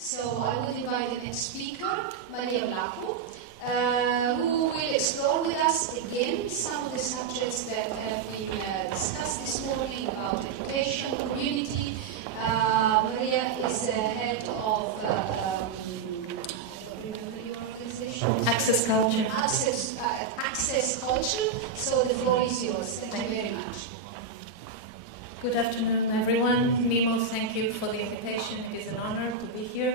So I will invite the next speaker, Vlachou, who will explore with us again some of the subjects that have been discussed this morning about education, community. Maria is head of, I don't remember your organization. Access Culture. Access Culture, so the floor is yours. Thank you very much. Good afternoon, everyone. NEMO, thank you for the invitation. It is an honor to be here.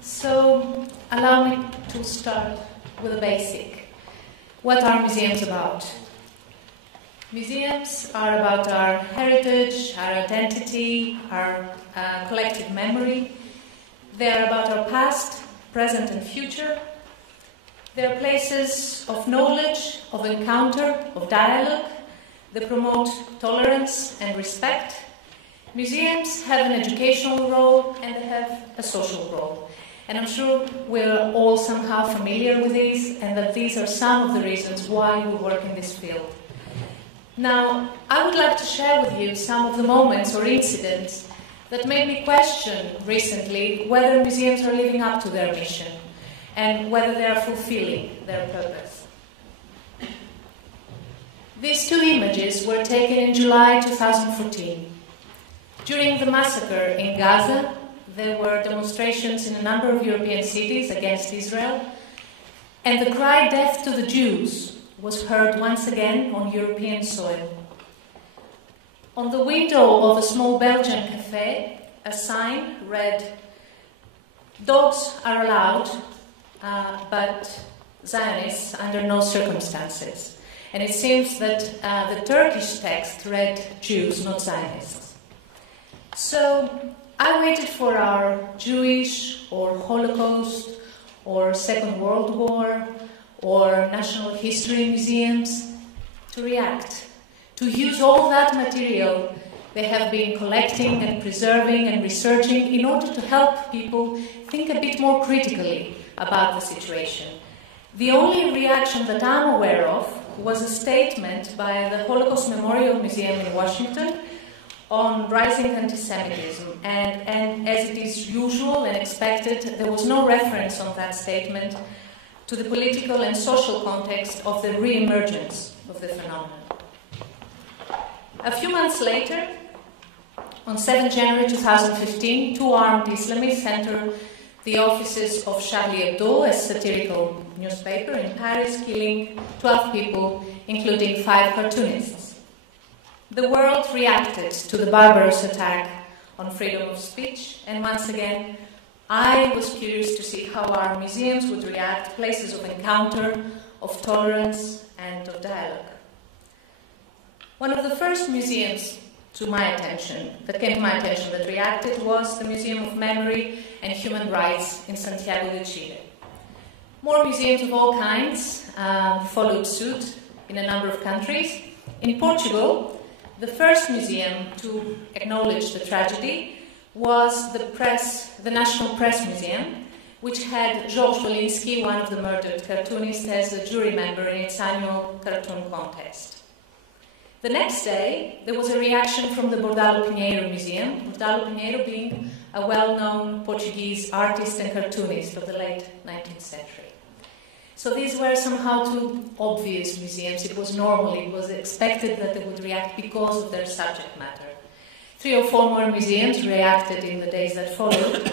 So, allow me to start with a basic. What are museums about? Museums are about our heritage, our identity, our collective memory. They are about our past, present and future. They are places of knowledge, of encounter, of dialogue. They promote tolerance and respect. Museums have an educational role and they have a social role. And I'm sure we're all somehow familiar with these, and that these are some of the reasons why we work in this field. Now, I would like to share with you some of the moments or incidents that made me question recently whether museums are living up to their mission and whether they are fulfilling their purpose. These two images were taken in July 2014. During the massacre in Gaza, there were demonstrations in a number of European cities against Israel, and the cry "Death to the Jews" was heard once again on European soil. On the window of a small Belgian cafe, a sign read, "Dogs are allowed, but Zionists under no circumstances." And it seems that the Turkish text read Jews, not Zionists. So I waited for our Jewish or Holocaust or Second World War or national history museums to react, to use all that material they have been collecting and preserving and researching in order to help people think a bit more critically about the situation. The only reaction that I'm aware of was a statement by the Holocaust Memorial Museum in Washington on rising anti-Semitism, and as it is usual and expected, there was no reference on that statement to the political and social context of the re-emergence of the phenomenon. A few months later, on 7 January 2015, two armed Islamists entered the offices of Charlie Hebdo, a satirical newspaper in Paris, killing 12 people, including 5 cartoonists. The world reacted to the barbarous attack on freedom of speech, and once again, I was curious to see how our museums would react, places of encounter, of tolerance, and of dialogue. One of the first museums that came to my attention that reacted was the Museum of Memory and Human Rights in Santiago de Chile. More museums of all kinds followed suit in a number of countries. In Portugal, the first museum to acknowledge the tragedy was the National Press Museum, which had Georges Wolinski, one of the murdered cartoonists, as a jury member in its annual cartoon contest. The next day, there was a reaction from the Bordalo Pinheiro Museum, Bordalo Pinheiro being a well-known Portuguese artist and cartoonist of the late 19th century. So these were somehow two obvious museums. It was normal, it was expected that they would react because of their subject matter. 3 or 4 more museums reacted in the days that followed.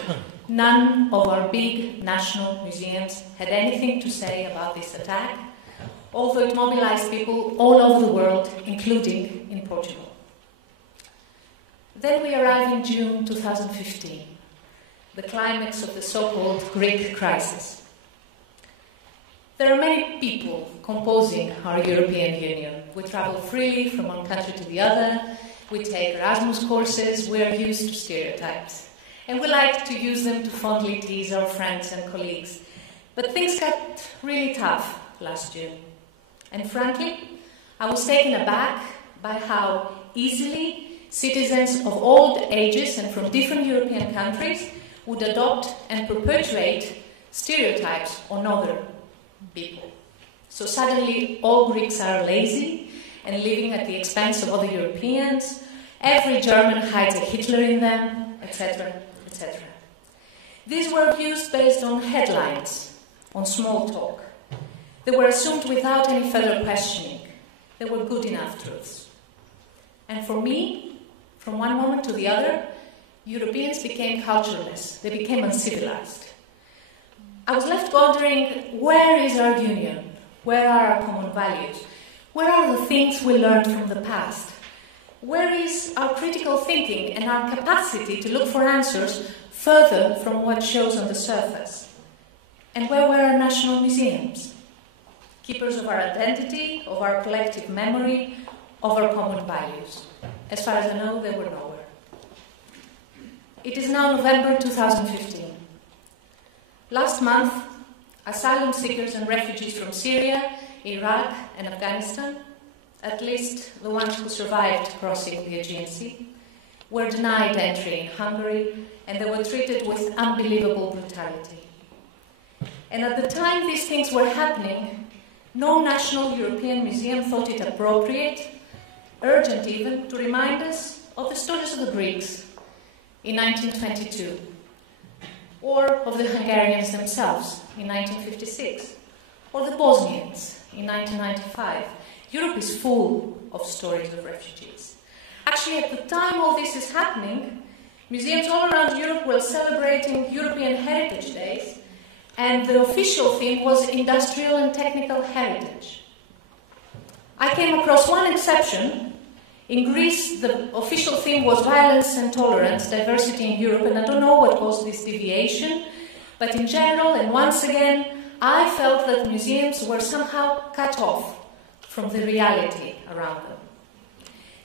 None of our big national museums had anything to say about this attack, although it mobilized people all over the world, including in Portugal. Then we arrive in June 2015, the climax of the so-called Greek crisis. There are many people composing our European Union. We travel freely from one country to the other, we take Erasmus courses, we are used to stereotypes, and we like to use them to fondly tease our friends and colleagues. But things got really tough last June. And frankly, I was taken aback by how easily citizens of all ages and from different European countries would adopt and perpetuate stereotypes on other people. So suddenly all Greeks are lazy and living at the expense of other Europeans. Every German hides a Hitler in them, etc., etc. These were views based on headlines, on small talk. They were assumed without any further questioning. They were good enough truths. And for me, from one moment to the other, Europeans became cultureless. They became uncivilized. I was left wondering, where is our union? Where are our common values? Where are the things we learned from the past? Where is our critical thinking and our capacity to look for answers further from what shows on the surface? And where were our national museums? Keepers of our identity, of our collective memory, of our common values. As far as I know, they were nowhere. It is now November 2015. Last month, asylum seekers and refugees from Syria, Iraq and Afghanistan, at least the ones who survived crossing the Aegean Sea, were denied entry in Hungary, and they were treated with unbelievable brutality. And at the time these things were happening, no national European museum thought it appropriate, urgent even, to remind us of the stories of the Greeks in 1922, or of the Hungarians themselves in 1956, or the Bosnians in 1995. Europe is full of stories of refugees. Actually, at the time all this is happening, museums all around Europe were celebrating European Heritage Days, and the official theme was industrial and technical heritage. I came across one exception. In Greece, the official theme was violence and tolerance, diversity in Europe, and I don't know what caused this deviation, but in general, and once again, I felt that museums were somehow cut off from the reality around them.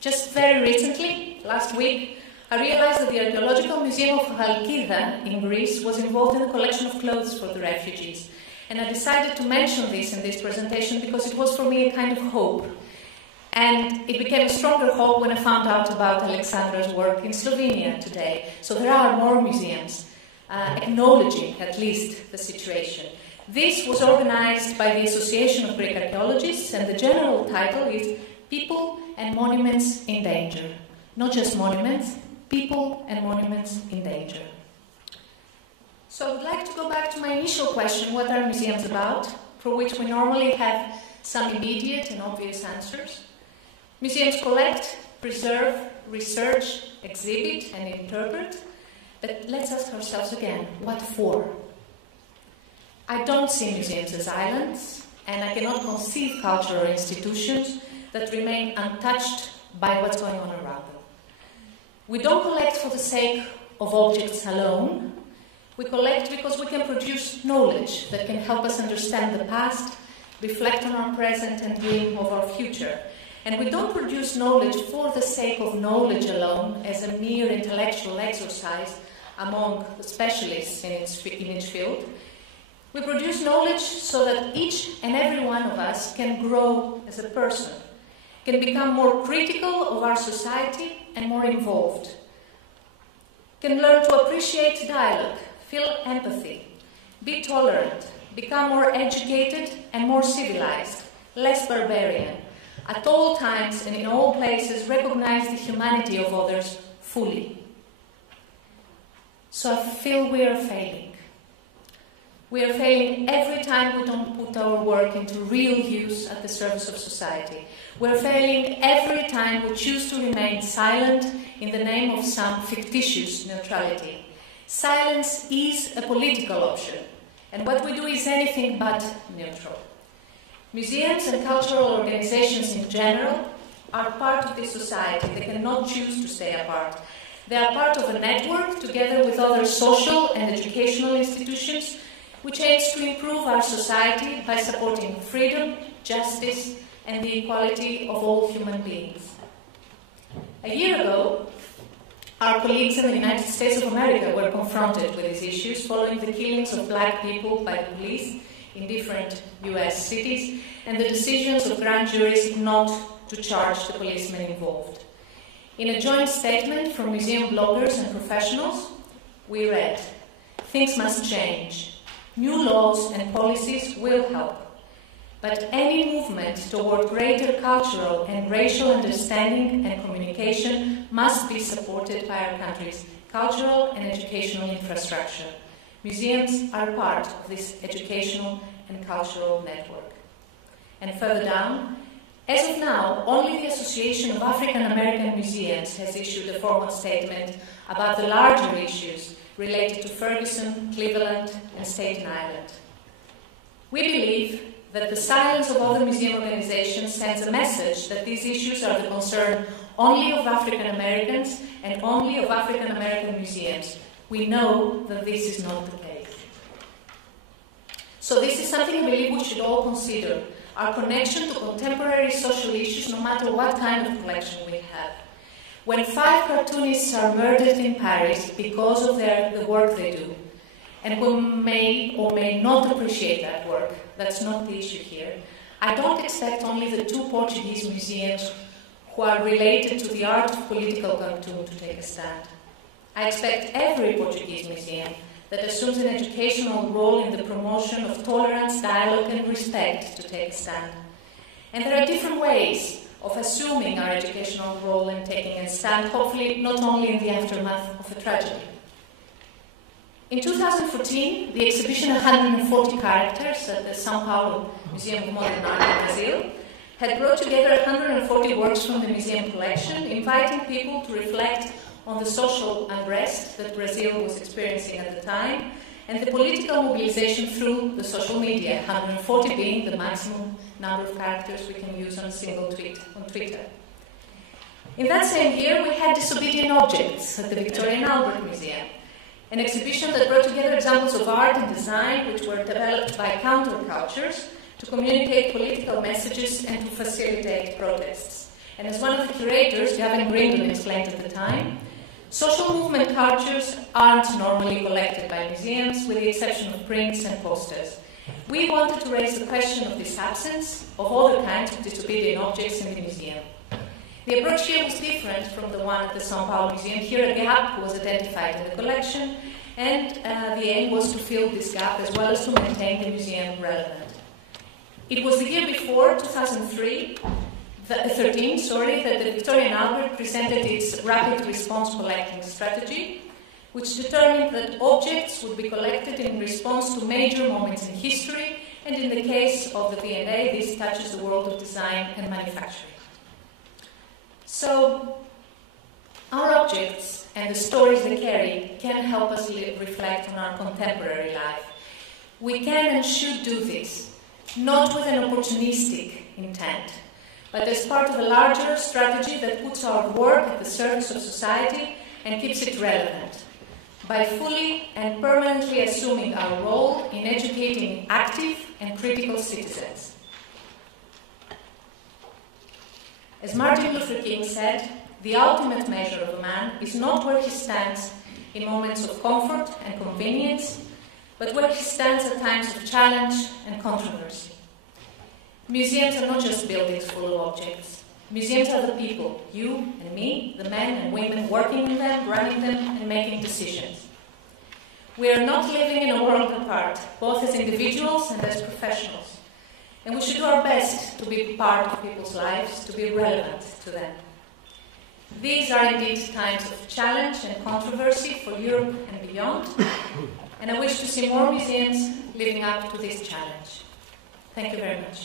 Just very recently, last week, I realized that the Archaeological Museum of Chalkida in Greece was involved in the collection of clothes for the refugees. And I decided to mention this in this presentation because it was for me a kind of hope. And it became a stronger hope when I found out about Alexandra's work in Slovenia today. So there are more museums acknowledging at least the situation. This was organized by the Association of Greek Archaeologists, and the general title is People and Monuments in Danger. Not just monuments, people and monuments in danger. So I would like to go back to my initial question, what are museums about, for which we normally have some immediate and obvious answers. Museums collect, preserve, research, exhibit, and interpret. But let's ask ourselves again, what for? I don't see museums as islands, and I cannot conceive culture or institutions that remain untouched by what's going on around them. We don't collect for the sake of objects alone. We collect because we can produce knowledge that can help us understand the past, reflect on our present, and dream of our future. And we don't produce knowledge for the sake of knowledge alone as a mere intellectual exercise among the specialists in each field. We produce knowledge so that each and every one of us can grow as a person, can become more critical of our society and more involved, can learn to appreciate dialogue, feel empathy, be tolerant, become more educated and more civilized, less barbarian, at all times and in all places recognize the humanity of others fully. So I feel we are failing. We are failing every time we don't put our work into real use at the service of society. We're failing every time we choose to remain silent in the name of some fictitious neutrality. Silence is a political option, and what we do is anything but neutral. Museums and cultural organizations in general are part of this society. They cannot choose to stay apart. They are part of a network together with other social and educational institutions which aims to improve our society by supporting freedom, justice, and the equality of all human beings. A year ago, our colleagues in the United States of America were confronted with these issues following the killings of black people by the police in different US cities and the decisions of grand juries not to charge the policemen involved. In a joint statement from museum bloggers and professionals, we read, "Things must change. New laws and policies will help. but any movement toward greater cultural and racial understanding and communication must be supported by our country's cultural and educational infrastructure. Museums are part of this educational and cultural network. And further down, as of now, only the Association of African American Museums has issued a formal statement about the larger issues related to Ferguson, Cleveland, and Staten Island. We believe that the silence of other museum organizations sends a message that these issues are the concern only of African Americans and only of African American museums. We know that this is not the case. So this is something I believe we should all consider, our connection to contemporary social issues no matter what kind of collection we have. When 5 cartoonists are murdered in Paris because of the work they do, and we may or may not appreciate that work, that's not the issue here, I don't expect only the 2 Portuguese museums who are related to the art of political cartoon to take a stand. I expect every Portuguese museum that assumes an educational role in the promotion of tolerance, dialogue, and respect to take a stand. And there are different ways of assuming our educational role and taking a stand, hopefully not only in the aftermath of a tragedy. In 2014, the exhibition 140 Characters at the São Paulo Museum of Modern Art in Brazil had brought together 140 works from the museum collection, inviting people to reflect on the social unrest that Brazil was experiencing at the time and the political mobilization through the social media, 140 being the maximum number of characters we can use on a single tweet on Twitter. In that same year, we had Disobedient Objects at the Victoria and Albert Museum, an exhibition that brought together examples of art and design which were developed by countercultures to communicate political messages and to facilitate protests. And as one of the curators, Gavin Grindon, explained at the time, social movement cultures aren't normally collected by museums, with the exception of prints and posters. We wanted to raise the question of this absence of other kinds of disobedient objects in the museum. The approach here was different from the one at the São Paulo Museum. Here a gap was identified in the collection, and the aim was to fill this gap as well as to maintain the museum relevant. It was the year before, 2013, that the Victoria and Albert presented its rapid response collecting strategy, which determined that objects would be collected in response to major moments in history, and in the case of the V&A, this touches the world of design and manufacturing. So, our objects and the stories they carry can help us reflect on our contemporary life. We can and should do this, not with an opportunistic intent, but as part of a larger strategy that puts our work at the service of society and keeps it relevant, by fully and permanently assuming our role in educating active and critical citizens. As Martin Luther King said, the ultimate measure of a man is not where he stands in moments of comfort and convenience, but where he stands at times of challenge and controversy. Museums are not just buildings full of objects. Museums are the people, you and me, the men and women working in them, running them, and making decisions. We are not living in a world apart, both as individuals and as professionals. And we should do our best to be part of people's lives, to be relevant to them. These are indeed times of challenge and controversy for Europe and beyond, and I wish to see more museums living up to this challenge. Thank you very much.